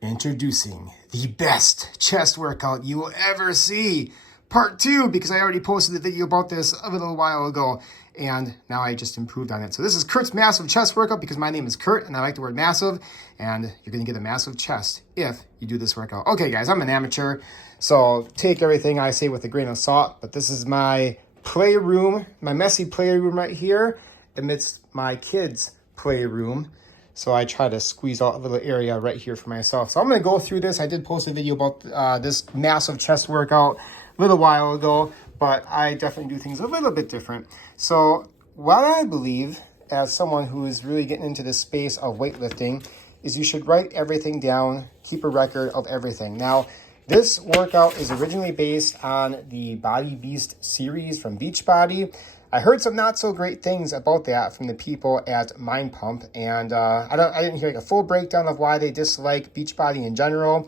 Introducing the best chest workout you will ever see. Part 2, because I already posted the video about this a little while ago, and now I just improved on it. So this is Curt's massive chest workout because my name is Curt, and I like the word massive, and you're going to get a massive chest if you do this workout. Okay, guys, I'm an amateur, so take everything I say with a grain of salt, but this is my playroom, my messy playroom right here, amidst my kids' playroom. So I try to squeeze out a little area right here for myself. So I'm going to go through this. I did post a video about this massive chest workout a little while ago, but I definitely do things a little bit different. So what I believe, as someone who is really getting into the space of weightlifting, is you should write everything down, keep a record of everything. Now, this workout is originally based on the Body Beast series from Beachbody. I heard some not so great things about that from the people at Mind Pump, and I didn't hear like a full breakdown of why they dislike Beachbody in general,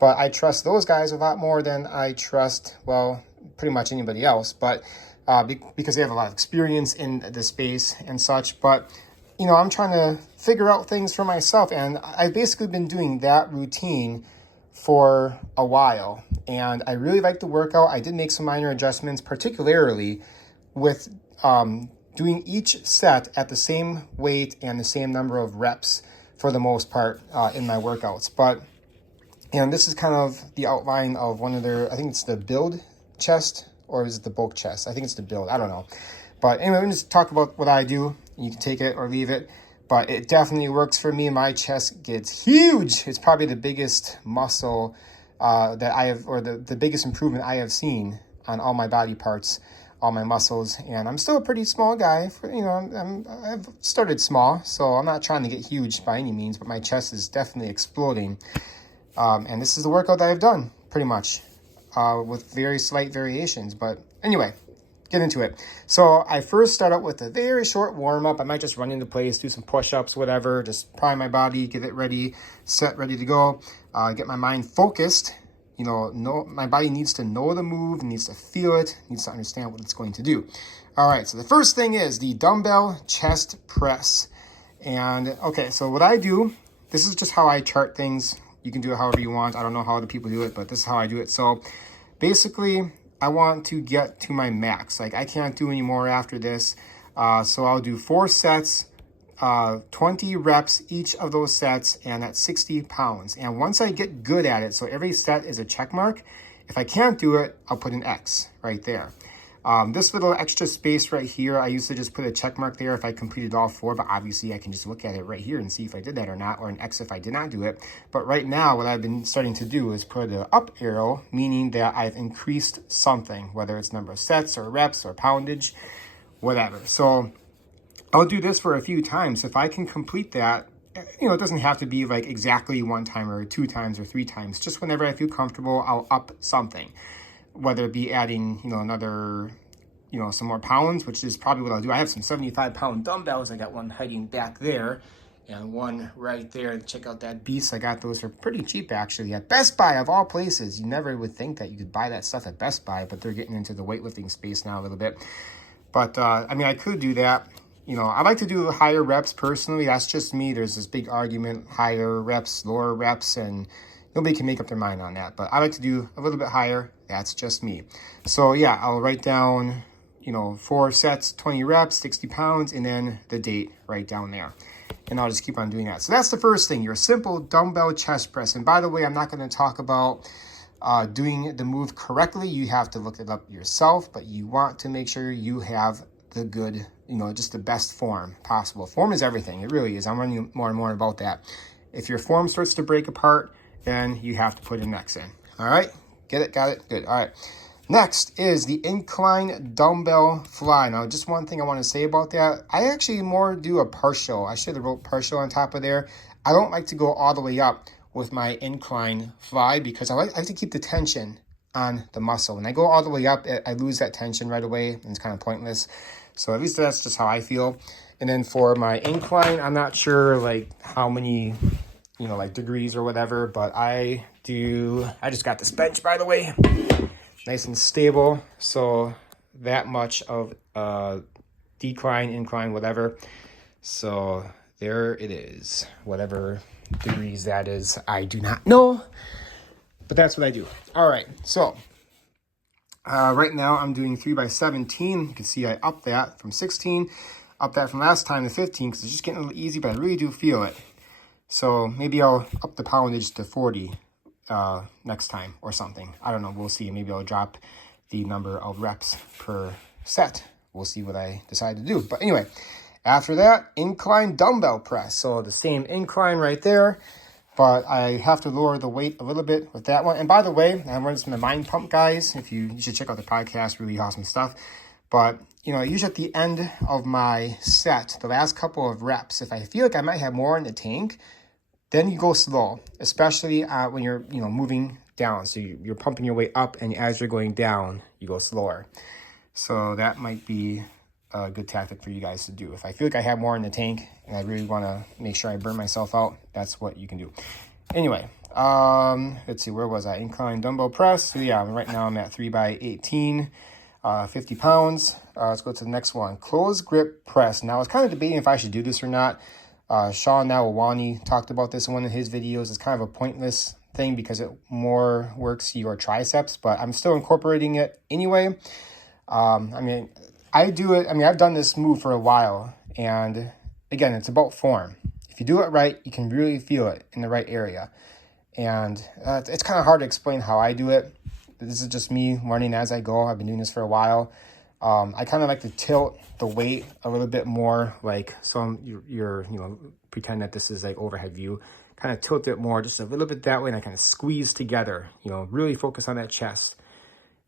but I trust those guys a lot more than I trust, well, pretty much anybody else, but because they have a lot of experience in the space and such. But you know, I'm trying to figure out things for myself, and I've basically been doing that routine for a while, and I really like the workout. I did make some minor adjustments, particularly with doing each set at the same weight and the same number of reps for the most part in my workouts. But, and this is kind of the outline of one of their, I think it's the build chest, or is it the bulk chest? I think it's the build, I don't know. But anyway, let me just talk about what I do. You can take it or leave it, but it definitely works for me. My chest gets huge. It's probably the biggest muscle that I have, or the biggest improvement I have seen on all my body parts, all my muscles. And I'm still a pretty small guy. You know, I've started small, so I'm not trying to get huge by any means, but my chest is definitely exploding. And this is the workout that I've done pretty much with very slight variations. But anyway, get into it. So I first start out with a very short warm-up. I might just run into place, do some push-ups, whatever, just prime my body, get it ready, set, ready to go, get my mind focused. You know, my body needs to know the move, needs to feel it, needs to understand what it's going to do. All right, so the first thing is the dumbbell chest press. And okay, so what I do, this is just how I chart things. You can do it however you want. I don't know how other people do it, but this is how I do it. So basically, I want to get to my max. Like, I can't do any more after this. So I'll do 4 sets, 20 reps each of those sets, and that's 60 pounds. And once I get good at it, so every set is a check mark. If I can't do it, I'll put an X right there. This little extra space right here, I used to just put a check mark there if I completed all 4, but obviously I can just look at it right here and see if I did that or not, or an X if I did not do it. But right now, what I've been starting to do is put an up arrow, meaning that I've increased something, whether it's number of sets or reps or poundage, whatever. So I'll do this for a few times. If I can complete that, you know, it doesn't have to be like exactly 1 time or 2 times or 3 times. Just whenever I feel comfortable, I'll up something. Whether it be adding, you know, another, you know, some more pounds, which is probably what I'll do. I have some 75-pound dumbbells. I got one hiding back there and one right there. Check out that beast. I got those for pretty cheap, actually, at Best Buy, of all places. You never would think that you could buy that stuff at Best Buy, but they're getting into the weightlifting space now a little bit. But, I mean, I could do that. You know, I like to do higher reps personally. That's just me. There's this big argument, higher reps, lower reps, and nobody can make up their mind on that. But I like to do a little bit higher. That's just me. So yeah, I'll write down, you know, 4 sets, 20 reps, 60 pounds, and then the date right down there. And I'll just keep on doing that. So that's the first thing, your simple dumbbell chest press. And by the way, I'm not going to talk about doing the move correctly. You have to look it up yourself, but you want to make sure you have the good, you know, just the best form possible. Form is everything. It really is. I'm learning more and more about that. If your form starts to break apart, then you have to put an X in. All right? Get it? Got it? Good. All right. Next is the incline dumbbell fly. Now, just one thing I want to say about that. I actually more do a partial. I should have wrote partial on top of there. I don't like to go all the way up with my incline fly because I like to keep the tension on the muscle. When I go all the way up, I lose that tension right away, and it's kind of pointless. So at least that's just how I feel. And then for my incline, I'm not sure like how many, you know, like degrees or whatever, but I just got this bench, by the way, nice and stable. So that much of decline, incline, whatever. So there it is. Whatever degrees that is, I do not know, but that's what I do. All right, so right now I'm doing 3 by 17. You can see I upped that from 16, upped that from last time to 15 because it's just getting a little easy, but I really do feel it. So maybe I'll up the poundage to 40 next time or something. I don't know. We'll see. Maybe I'll drop the number of reps per set. We'll see what I decide to do. But anyway, after that, incline dumbbell press. So the same incline right there, but I have to lower the weight a little bit with that one. And by the way, I'm running some of the Mind Pump guys. You should check out the podcast, really awesome stuff. But, you know, usually at the end of my set, the last couple of reps, if I feel like I might have more in the tank, then you go slow, especially when you're, moving down. So you're pumping your way up, and as you're going down, you go slower. So that might be a good tactic for you guys to do. If I feel like I have more in the tank and I really want to make sure I burn myself out, that's what you can do. Anyway, let's see, where was I? Incline dumbbell press. So yeah, right now I'm at 3 by 18, 50 pounds. Let's go to the next one. Closed grip press. Now I was kind of debating if I should do this or not. Sean Nawawani talked about this in one of his videos. It's kind of a pointless thing because it more works your triceps, but I'm still incorporating it anyway. I do it. I've done this move for a while, and again, it's about form. If you do it right, you can really feel it in the right area. And it's kind of hard to explain how I do it. This is just me learning as I go. I've been doing this for a while. I kind of like to tilt the weight a little bit more, like you're pretend that this is like overhead view. Kind of tilt it more, just a little bit that way, and I kind of squeeze together. Really focus on that chest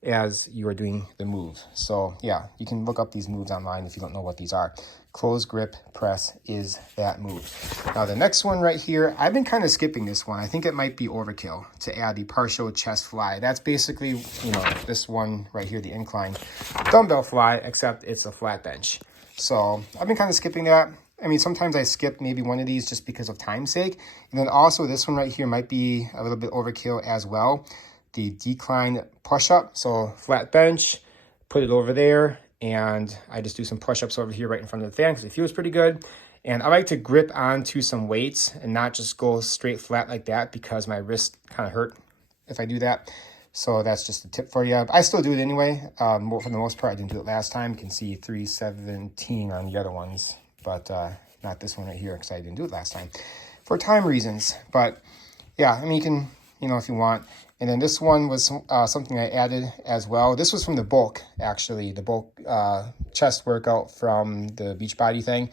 as you are doing the move. So yeah, you can look up these moves online if you don't know what these are. Closed grip press is that move. Now the next one right here, I've been kind of skipping this one. I think it might be overkill to add the partial chest fly. That's basically, this one right here, the incline dumbbell fly, except it's a flat bench. So I've been kind of skipping that. Sometimes I skip maybe one of these just because of time's sake. And then also this one right here might be a little bit overkill as well. The decline push-up, so flat bench, put it over there, and I just do some push-ups over here right in front of the fan because it feels pretty good. And I like to grip onto some weights and not just go straight flat like that because my wrist kind of hurt if I do that. So that's just a tip for you. I still do it anyway. For the most part, I didn't do it last time. You can see 317 on the other ones, but not this one right here because I didn't do it last time for time reasons. But yeah, you can, if you want. And then this one was something I added as well. This was from the bulk, actually, the bulk chest workout from the Beachbody thing.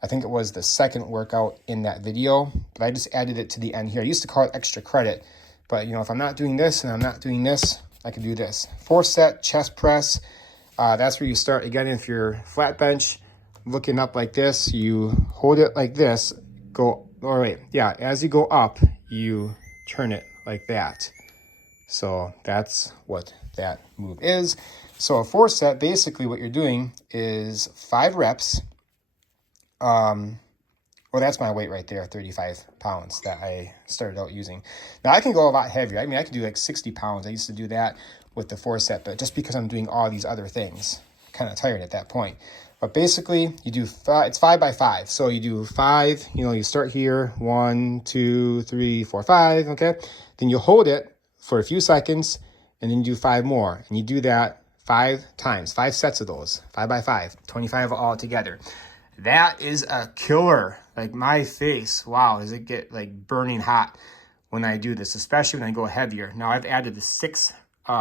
I think it was the second workout in that video, but I just added it to the end here. I used to call it extra credit, but if I'm not doing this and I'm not doing this, I can do this. 4-set chest press. That's where you start. Again, if you're flat bench, looking up like this, you hold it like this, as you go up, you turn it like that. So that's what that move is. So a 4-set, basically what you're doing is 5 reps. That's my weight right there, 35 pounds that I started out using. Now I can go a lot heavier. I can do like 60 pounds. I used to do that with the 4-set, but just because I'm doing all these other things, I'm kind of tired at that point. But basically you do it's 5 by 5. So you do 5, you start here, 1, 2, 3, 4, 5. Okay. Then you hold it for a few seconds, and then you do 5 more. And you do that 5 times, 5 sets of those, 5 by 5, 25 all together. That is a killer. Like my face, wow, does it get like burning hot when I do this, especially when I go heavier. Now I've added the 6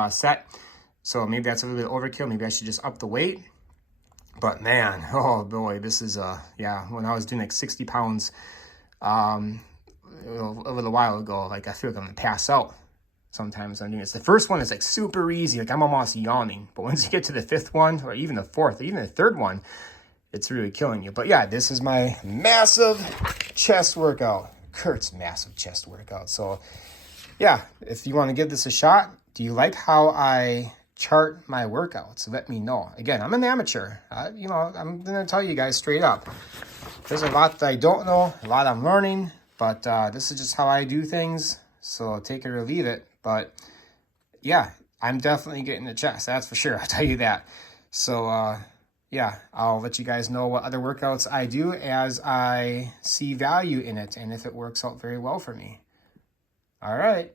set, so maybe that's a little bit overkill. Maybe I should just up the weight. But man, oh boy, this is, when I was doing like 60 pounds a little while ago, like I feel like I'm gonna pass out. Sometimes I'm doing this. The first one is like super easy. Like I'm almost yawning. But once you get to the 5th one, or even the 4th, or even the 3rd one, it's really killing you. But yeah, this is my massive chest workout. Curt's massive chest workout. So yeah, if you want to give this a shot, do you like how I chart my workouts? Let me know. Again, I'm an amateur. I'm going to tell you guys straight up. There's a lot that I don't know, a lot I'm learning, but this is just how I do things. So take it or leave it. But yeah, I'm definitely getting the chest. That's for sure. I'll tell you that. So yeah, I'll let you guys know what other workouts I do as I see value in it and if it works out very well for me. All right.